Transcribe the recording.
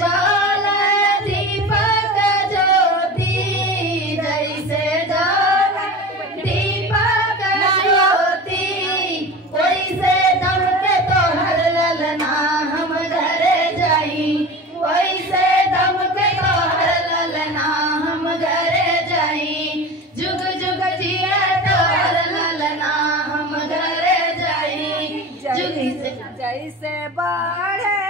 जल दीपक ज्योति, जैसे जल दीपक ज्योति, वैसे दमके तोहर ललना हम घरे जाई, वैसे दमके तोहर ललना हम घरे जाई। जुग जुग जिया तोहर ललना हम घरे जाई। जुग जैसे बाढ़